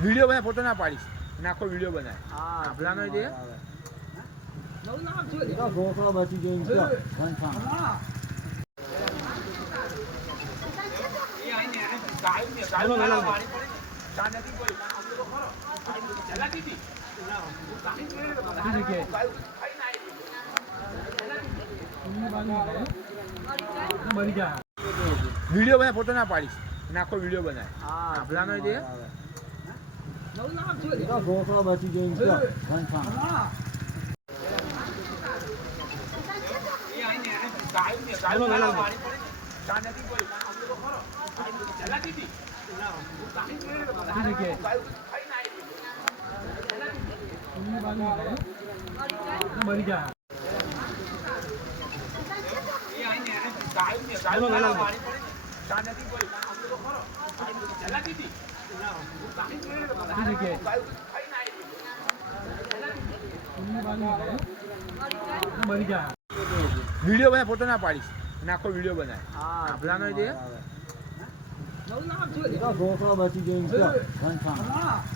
Video બનાય photo ના પાડીશ. અને આખો વીડિયો બનાય. આપણાનો જે ગોખલો બચી ગયો વીડિયો બનાય ફોટો ના પાડીશ. અને આખો વીડિયો બનાય. આપણાનો જે 到时候喝吧，就一个，很长。मरी जा गाय में गाय में पानी पानी जाने दी कोई हम लोग खरो चला की थी વીડિયો બનાય ફોટો ના પાડીશ. અને આખો વીડિયો બનાય. આપણાનો જે ગોખલો બચી ગઈ છે ઘનશ્યામ